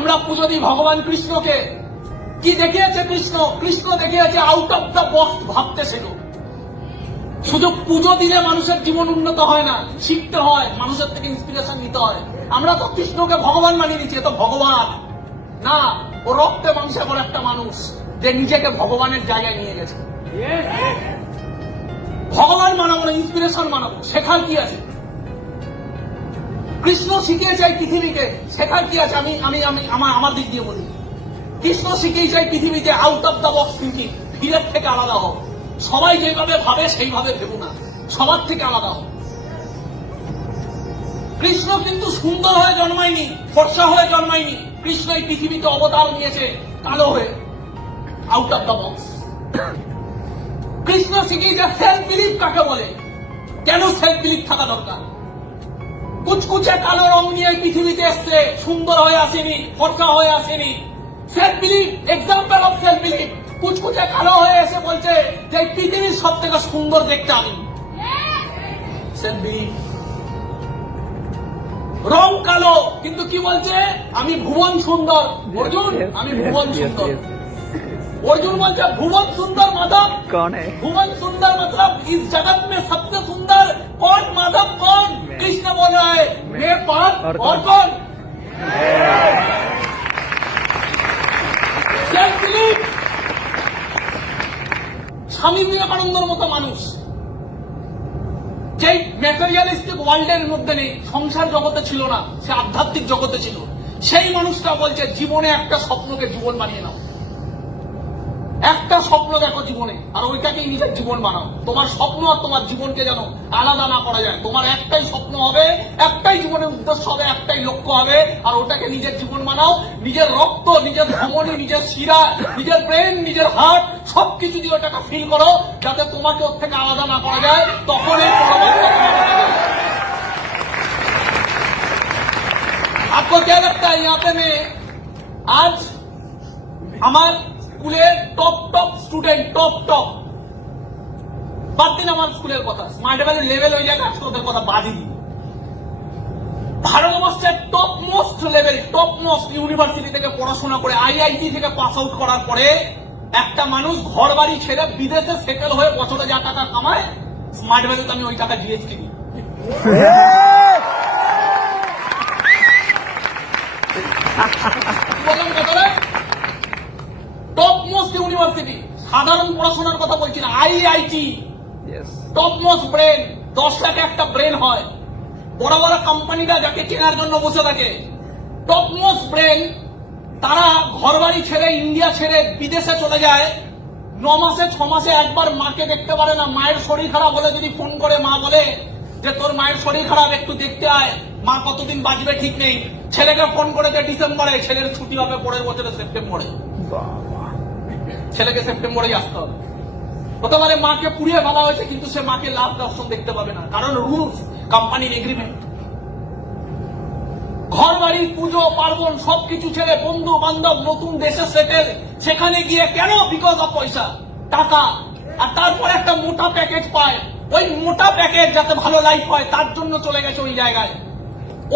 আমরা পুজো দিই ভগবান কৃষ্ণকে। কি দেখিয়েছে কৃষ্ণ? কৃষ্ণ দেখিয়েছে আউট অফ দ্য বক্স ভাবতে শেখো। শুধু পুজো দিলে মানুষের জীবন উন্নত হয় না, শিখতে হয়, মানুষের থেকে ইন্সপিরেশন নিতে হয়। আমরা তো কৃষ্ণকে ভগবান মানিয়ে নিচ্ছি, এ তো ভগবান না, ও রক্তে মাংসে করে একটা মানুষ যে নিজেকে ভগবানের জায়গায় নিয়ে গেছে। ভগবান মানাবো না, ইন্সপিরেশন মানাবো। শেখার কি আছে? কৃষ্ণ শিখিয়েছে এই পৃথিবীকে, শেখার কি আছে? আমি আমি আমি আমার দিক দিয়ে বলি, কৃষ্ণ শিখিয়েছে এই পৃথিবীতে out of the box thinking, ভিড়ের থেকে আলাদা হোক। সবাই যেভাবে ভাবে সেইভাবে ভেবো না, সবার থেকে আলাদা হোক। কৃষ্ণ কিন্তু সুন্দর হয়ে জন্মায়নি, ফর্সা হয়ে জন্মায়নি। কৃষ্ণ এই পৃথিবীতে অবতার নিয়েছে কালো হয়ে, out of the box. Krishna শিখিয়েছে সেলফ বিলিভ কাকে বলে, কেন সেলফ বিলিভ থাকা দরকার। কুচকুচে কালো রং নিয়ে পৃথিবীতে এসছে, সুন্দর হয়ে আসেনি, ফর্সা হয়ে আসেনি। Self believe, example of self believe. কুচকুচে কালো হয়ে এসে বলছে যে পৃথিবীর সব থেকে সুন্দর দেখতে আমি। Self believe. রং কালো কিন্তু কি বলছে? আমি ভুবন সুন্দর। অর্জুন, আমি ভুবন সুন্দর। अर्जुन बोलते भुवन सुंदर माधव कौन है? भुवन सुंदर मतलब इस जगत में सबसे सुंदर कौन? माधव कौन? कृष्ण बोल रहा है मैं पार्थ और कौन? Self belief. स्वामी विवेकानंदर मतो मानुष যে ম্যাটেরিয়ালিস্টিক ওয়ার্ল্ডের মধ্যে নেই, সংসার জগতে ছিল না, সে আধ্যাত্মিক জগতে ছিল। সেই মানুষটা বলছে জীবনে একটা স্বপ্নকে জীবন বানিয়ে নাও। একটা স্বপ্ন দেখো জীবনে, আর ওইটাকেই নিজের জীবন বানাও। তোমার স্বপ্ন আর তোমার জীবনকে যেন আলাদা না করা যায়। তোমার একটাই স্বপ্ন হবে, একটাই জীবনের উদ্দেশ্য হবে, একটাই লক্ষ্য হবে, আর ওটাকে নিজের জীবন বানাও। নিজের রক্ত, নিজের ধমনী, নিজের শিরা, নিজের ব্রেন, নিজের হার্ট সবকিছু দিয়ে ওটাকে ফিল করো, যাতে তোমাকে ওর থেকে আলাদা না করা যায়। তখন এই পরবর্তী आपको क्या लगता है यहाँ पे मैं आज আমার স্কুলের টপ স্টুডেন্ট টপ বাদ দিন, আমার স্কুলের কথা স্মার্ট ভ্যালু লেভেল হয়ে যায়, আজকে ওদের কথা বাদই দিন। ভারতবর্ষের top most level, top most university থেকে পড়াশোনা করে আইআইটি থেকে পাস আউট করার পরে একটা মানুষ ঘর বাড়ি ছেড়ে বিদেশে সেটেল হয়ে বছরে যা টাকা কামায়, স্মার্ট ভ্যালুতে আমি ওই টাকা জিএসটি দিই। বললাম কথাটা, টপ মোস্ট ইউনিভার্সিটি, সাধারণ পড়াশোনার কথা বলছি না, IIT, top most brain. 10 lakh একটা ব্রেন হয়। বড় বড় কোম্পানিটা যাকে কেনার জন্য বসে থাকে, টপ মোস্ট ব্রেন, তারা ঘর বাড়ি ছেড়ে, ইন্ডিয়া ছেড়ে বিদেশে চলে যায়। 9 মাসে 6 মাসে একবার মাকে দেখতে পারে না। মায়ের শরীর খারাপ হলে যদি ফোন করে মা বলে যে তোর মায়ের শরীর খারাপ, একটু দেখতে আয়, মা কতদিন বাঁচবে ঠিক নেই। ছেলেকে ফোন করে যে ডিসেম্বরে, ছেলের ছুটি হবে পরের বছরে সেপ্টেম্বরে, ছেলেকে সেপ্টেম্বরেই আসতে হবে। হতে পারে মাকে পুড়িয়ে ফেলা হয়েছে, কিন্তু সে মাকে লাভ দর্শন দেখতে পাবে না, কারণ রুলস, কোম্পানির এগ্রিমেন্ট। ঘর বাড়ি, পুজো পার্বণ সবকিছু ছেড়ে বন্ধু বান্ধব, নতুন দেশে সেটেল, সেখানে গিয়ে কেন? বিকজ অফ পয়সা, টাকা। আর তারপর একটা মোটা প্যাকেজ পায়, ওই মোটা প্যাকেজ যাতে ভালো লাইফ হয় তার জন্য চলে গেছে ওই জায়গায়।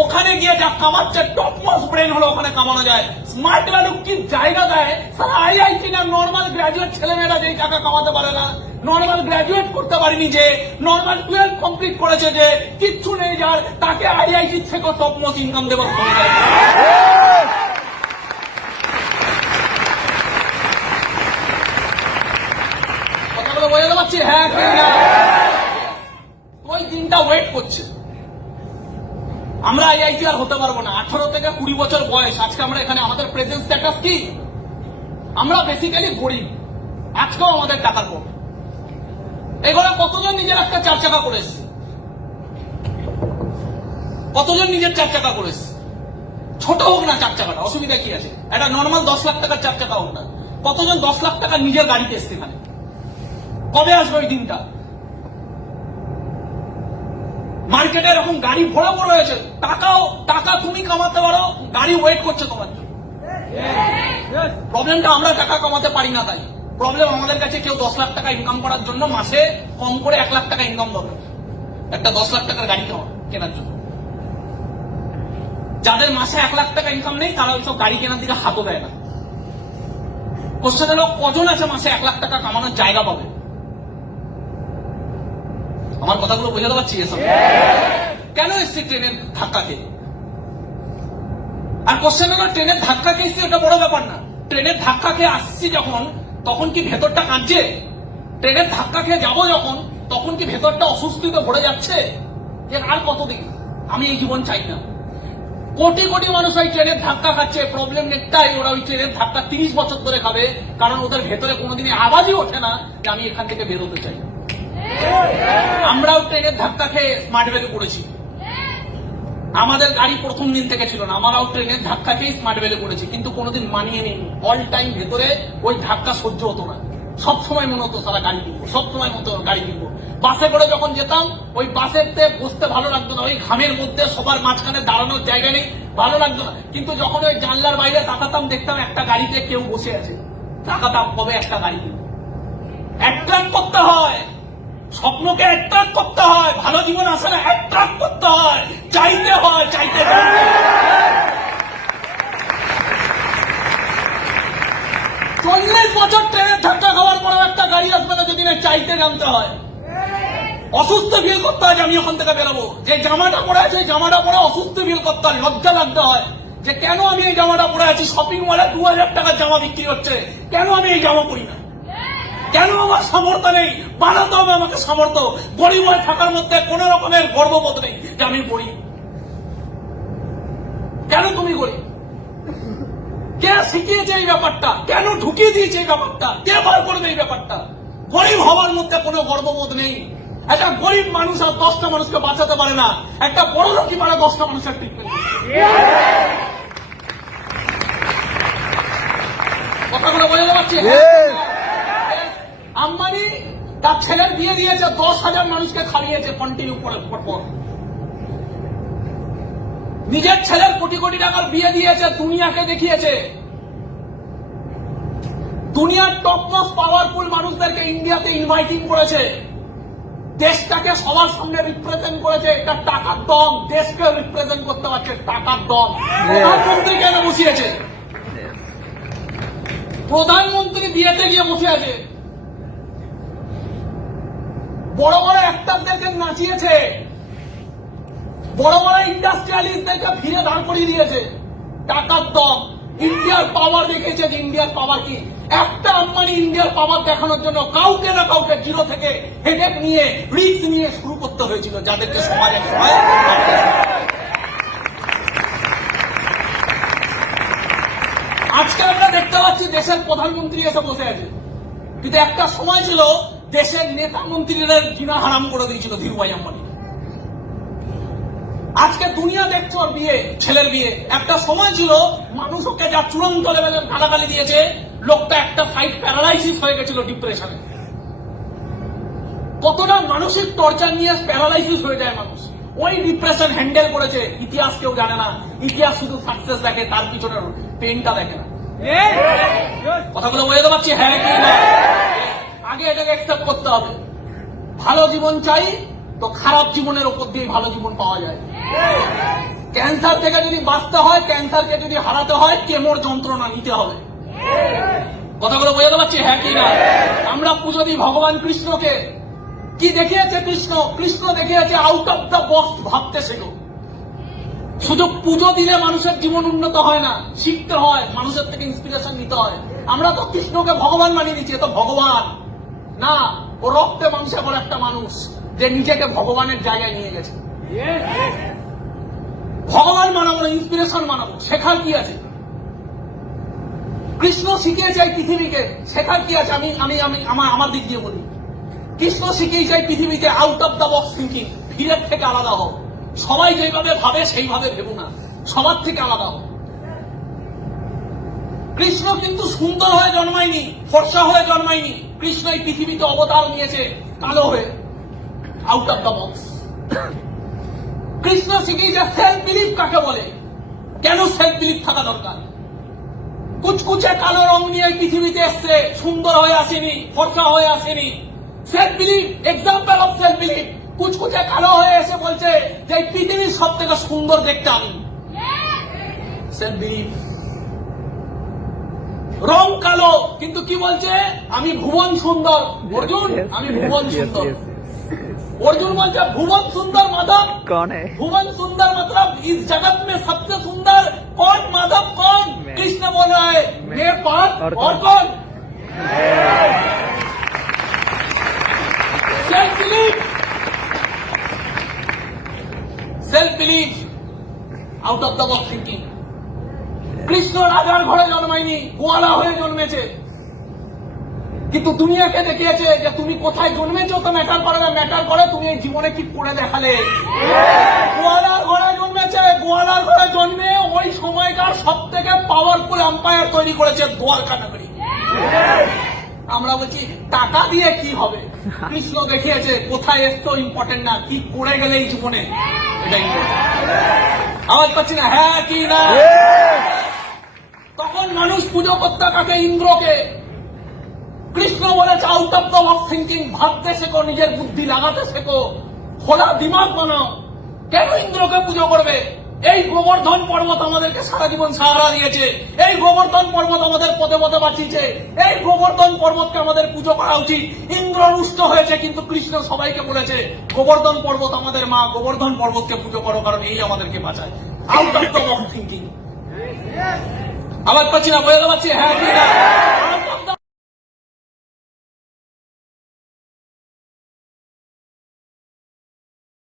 ওখানে গিয়ে যা কামাচ্ছে, টপ মোস্ট ব্রেন হলো ওখানে কামানো যায়। স্মার্ট ভ্যালু কি জায়গা দেয়? সারা আইআইটি না নর্মাল গ্রাজুয়েট ছেলেমেয়েরা যেই টাকা কামাতে পারে না, নর্মাল গ্রাজুয়েট করতে পারিনি, যে নর্মাল 12 কমপ্লিট করেছে, যে কিচ্ছু নেই যার, তাকে আইআইটি থেকে টপ মোস্ট ইনকাম দেওয়ার ক্ষমতা। কথাগুলো বোঝাতে পারছি? হ্যাঁ, ওই দিনটা ওয়েট করছে। আমরা আইআইটি আর হতে পারবো না। 18 থেকে 20 বছর বয়স, আজকে আমরা এখানে, আমাদের প্রেজেন্ট স্ট্যাটাস কি? আমরা বেসিক্যালি গরিব, আজকেও আমাদের টাকার কম। এগুলো কতজন নিজের একটা 4 চাকা করে এসছে? কতজন নিজের 4 চাকা করে এসছে? ছোট হোক না 4 চাকাটা, অসুবিধা কি আছে? একটা নর্মাল 10 লাখ টাকার 4 চাকা হোক না, কতজন 10 লাখ টাকা নিজের গাড়িতে এসছে এখানে? কবে আসবে ওই দিনটা? মার্কেটে এরকম গাড়ি ভরে ভরে রয়েছে, টাকা তুমি কামাতে পারো, গাড়ি ওয়েট করছে তোমার জন্য। প্রবলেমটা আমরা টাকা কামাতে পারি না, তাই প্রবলেম আমাদের কাছে। কেউ 10 লাখ টাকা ইনকাম করার জন্য মাসে কম করে 1 লাখ টাকা ইনকাম দরকার একটা 10 লাখ টাকার গাড়ি কেনার জন্য। যাদের মাসে 1 লাখ টাকা ইনকাম নেই তারা ওইসব গাড়ি কেনার দিকে হাতও দেয় না। কোশ্চেন হলো কজন আছে মাসে 1 লাখ টাকা কামানোর জায়গা পাবে? আমার কথাগুলো বোঝাতে পারছি? এসব কেন এসছি ট্রেনের ধাক্কা খেয়ে? আর কোশ্চেন হলো ট্রেনের ধাক্কা খেয়েছি ওটা বড় ব্যাপার না, ট্রেনের ধাক্কা খেয়ে আসছি যখন তখন কি ভেতরটা কাঁদছে? ট্রেনের ধাক্কা খেয়ে যাবো যখন তখন কি ভেতরটা অসুস্থিতে ভরে যাচ্ছে যে আর কতদিন আমি এই জীবন চাই না? কোটি কোটি মানুষ ওই ট্রেনের ধাক্কা খাচ্ছে, প্রবলেম একটাই, ওরা ওই ট্রেনের ধাক্কা 30 বছর ধরে খাবে, কারণ ওদের ভেতরে কোনোদিনই আওয়াজই ওঠে না যে আমি এখান থেকে বেরোতে চাই। আমরাও ট্রেনের ধাক্কা খেয়ে স্মার্ট ভ্যালি করেছি, আমাদের গাড়ি প্রথম দিন থেকে ছিল না, আমরাও ট্রেনের ধাক্কা খেয়ে স্মার্ট ভ্যালি করেছি, কিন্তু কোনোদিন মানিয়ে নিই। অল টাইম ভেতরে ওই ধাক্কা সহ্য হতো না, সবসময় মনে হতো সারা গাড়ি কিনবো, সবসময় মতো গাড়ি কিনবো। বাসে করে যখন যেতাম ওই বাসেতে বসতে ভালো লাগতো না, ওই ঘামের মধ্যে সবার মাঝখানে দাঁড়ানোর জায়গা নেই, ভালো লাগতো না। কিন্তু যখন ওই জানলার বাইরে তাকাতাম দেখতাম একটা গাড়িতে কেউ বসে আছে, তাকাতাম কবে একটা গাড়ি কিনবো। অ্যাট্রাক্ট করতে হয়, স্বপ্নকে অ্যাট্রাক্ট করতে হয়, ভালো জীবন আসে না, অ্যাট্রাক্ট করতে হয়, চাইতে হয়, চাইতে হয়। 40 বছর ট্রেনের ধাক্কা খাওয়ার পরেও একটা গাড়ি আসবে না যদি না চাইতে জানতে হয়। অসুস্থ ফিল করতে হয় যে আমি ওখান থেকে বেরোবো, যে জামাটা পরে আছে ওই জামাটা পরে অসুস্থ ফিল করতে হয়, লজ্জা লাগতে হয় যে কেন আমি এই জামাটা পরে আছি, শপিং মলে 2000 টাকার জামা বিক্রি হচ্ছে, কেন আমি এই জামা পরি না, কেন আমার সামর্থ্য নেই, বানাতে হবে আমাকে সামর্থ্য। গরিব হয়ে থাকার মধ্যে কোন রকমের গর্ববোধ নেই যে আমি গরিব। কেন তুমি গরিব? কে শিখিয়েছে এই ব্যাপারটা? কেন ঢুকিয়ে দিয়েছে এই ব্যাপারটা? কে বার করবে এই ব্যাপারটা? গরিব হওয়ার মধ্যে কোনো গর্ববোধ নেই। একটা গরিব মানুষ আর 10টা মানুষকে বাঁচাতে পারে না, একটা বড় লোকই পারে 10টা মানুষের ট্রিটমেন্ট। কথাগুলো বোঝাতে পারছি? আম্বানি তার ছেলের বিয়ে দিয়েছে, 10,000 মানুষকে খাইয়েছে কন্টিনিউ করে পর। নিজের ছেলের কোটি কোটি টাকার বিয়ে দিয়েছে, দুনিয়াকে দেখিয়েছে। দুনিয়ার টপ মোস্ট পাওয়ারফুল মানুষদেরকে ইন্ডিয়াতে ইনভাইটিং করেছে, দেশটাকে সবার সামনে রিপ্রেজেন্ট করেছে। এটা টাকার দম, দেশকে রিপ্রেজেন্ট করতে পারছে টাকার দম। প্রধানমন্ত্রী কেন বসিয়েছে? প্রধানমন্ত্রী বিয়েতে গিয়ে বসে আছে, বড় বড় অ্যাক্টরদেরকে নাচিয়েছে, বড় বড় ইন্ডাস্ট্রিয়ালিস্টদেরকে ভিড়ে দাঁড় করিয়ে দিয়েছে। টাকার দম, ইন্ডিয়ার পাওয়ার দেখিয়েছে যে ইন্ডিয়ার পাওয়ার কি। একটা আম্বানি ইন্ডিয়ার পাওয়ার দেখানোর জন্য কাউকে না কাউকে জিরো থেকে হেডেক নিয়ে রিস্ক নিয়ে শুরু করতে হয়েছিল, যাদেরকে সমাজে সবাই। আজকে আমরা দেখতে পাচ্ছি দেশের প্রধানমন্ত্রী এসে বসে আছে, কিন্তু একটা সময় ছিল দেশের নেতা মন্ত্রীরা জিনা হারাম করে দিয়েছিল ধীরুভাই আম্বানি। আজকে দুনিয়া দেখছো বিয়ে, ছেলের বিয়ে। একটা সময় ছিল মানুষ ওকে যা চূড়ান্ত লেভেলের গালাগালি দিয়েছে, লোকটা একটা সাইড প্যারালাইসিস হয়ে গেছিল ডিপ্রেশনে। কতটা মানসিক টর্চার নিয়ে প্যারালাইসিস হয়ে যায় মানুষ, ওই ডিপ্রেশন হ্যান্ডেল করেছে। ইতিহাস কেউ জানে না, ইতিহাস শুধু সাকসেস দেখে, তার পিছনে পেনটা দেখে না। কথাগুলো বোঝাতে পারছি? হ্যাঁ কি না? আগে এটাকে অ্যাকসেপ্ট করতে হবে। ভালো জীবন চাই তো খারাপ জীবনের উপর দিয়ে ভালো জীবন পাওয়া যায়। ক্যান্সার থেকে যদি বাঁচতে হয়, ক্যান্সারকে যদি হারাতে হয়, কেমোর যন্ত্রণা নিতে হবে। কথাগুলো বোঝাতে পারছি? হ্যাঁ কি না? আমরা পুজো দিই ভগবান কৃষ্ণকে। কি দেখিয়েছে কৃষ্ণ? কৃষ্ণ দেখিয়েছে আউট অফ দ্য বক্স ভাবতে শেখো। শুধু পুজো দিলে মানুষের জীবন উন্নত হয় না, শিখতে হয়, মানুষের থেকে ইন্সপিরেশন নিতে হয়। আমরা তো কৃষ্ণকে ভগবান মানিয়ে নিচ্ছি, তো ভগবান না, ও রক্তে মাংসে বলে একটা মানুষ যে নিজেকে ভগবানের জায়গায় নিয়ে গেছে। ভগবান মানাবো না, ইন্সপিরেশন মানাবো। শেখার কি আছে? কৃষ্ণ শিখিয়েছে এই পৃথিবীকে, শেখার কি আছে? আমার দিক দিয়ে বলি, কৃষ্ণ শিখিয়েছে এই পৃথিবীকে out of the box thinking, ভিড়ের থেকে আলাদা হও। সবাই যেভাবে ভাবে সেইভাবে ভেবো না, সবার থেকে আলাদা হও। কৃষ্ণ কিন্তু সুন্দর হয়ে জন্মায়নি, ফর্সা হয়ে জন্মায়নি। কৃষ্ণ এই পৃথিবীতে অবতার নিয়েছে কালো হয়ে, out of the box. Krishna শিখিয়েছে সেলফ বিলিফ কাকে বলে, কেন সেলফ বিলিফ থাকা দরকার। কুচকুচে কালো রং নিয়ে পৃথিবীতে এসছে, সুন্দর হয়ে আসেনি, ফর্সা হয়ে আসেনি। Self belief, example of self belief. কুচকুচে কালো হয়ে এসে বলছে যে এই পৃথিবীর সব থেকে সুন্দর দেখতে আমি। Self believe. রং কালো কিন্তু কি বলছে, আমি ভুবন সুন্দর। অর্জুন, আমি ভুবন সুন্দর। अर्जुन बोलते भुवन सुंदर माधव कौन है? भुवन सुंदर मतलब इस जगत में सबसे सुंदर कौन? माधव कौन? कृष्ण बोल रहा है मेरे पास और कौन? Self believe, self believe, out of the box thinking. Krishna রাজার ঘরে জন্মায়নি, গোয়ালা হয়ে জন্মেছে, কিন্তু দুনিয়াকে দেখিয়েছে যে তুমি কোথায় জন্মেছো তো ম্যাটার করে না, ম্যাটার করে তুমি এই জীবনে কি করে দেখালে। গোয়ালার ঘরে জন্মেছে, গোয়ালার ঘরে জন্মে ওই সময়কার সব থেকে পাওয়ারফুল আম্পায়ার তৈরি করেছে দ্বারকা নগরী। আমরা বলছি টাকা দিয়ে কি হবে, কৃষ্ণ দেখিয়েছে কোথায় এসতো ইম্পর্টেন্ট না, কি করে গেলে এই জীবনে এটা ইম্পর্টেন্ট। আওয়াজ পাচ্ছি না, হ্যাঁ কি না? তখন মানুষ পুজো করতে কাকে? ইন্দ্রকে। কৃষ্ণ বলেছে out of the box thinking, ভাবতে শেখো, নিজের বুদ্ধি লাগাতে শেখো, খোলা দিমাগ বানাও। কেন ইন্দ্রকে পুজো করবে? এই গোবর্ধন পর্বত আমাদেরকে সারা জীবন সাহারা দিয়েছে, এই গোবর্ধন পর্বত আমাদের পদে পদে বাঁচিয়েছে, এই গোবর্ধন পর্বতকে আমাদের পুজো করা উচিত। ইন্দ্র রুষ্ট হয়েছে কিন্তু কৃষ্ণ সবাইকে বলেছে গোবর্ধন পর্বত আমাদের মা, গোবর্ধন পর্বতকে পুজো করো, কারণ এই আমাদেরকে বাঁচায়। Out of the box thinking. আবার পাচ্ছি না, বোঝাতে পারছি, হ্যাঁ কি না?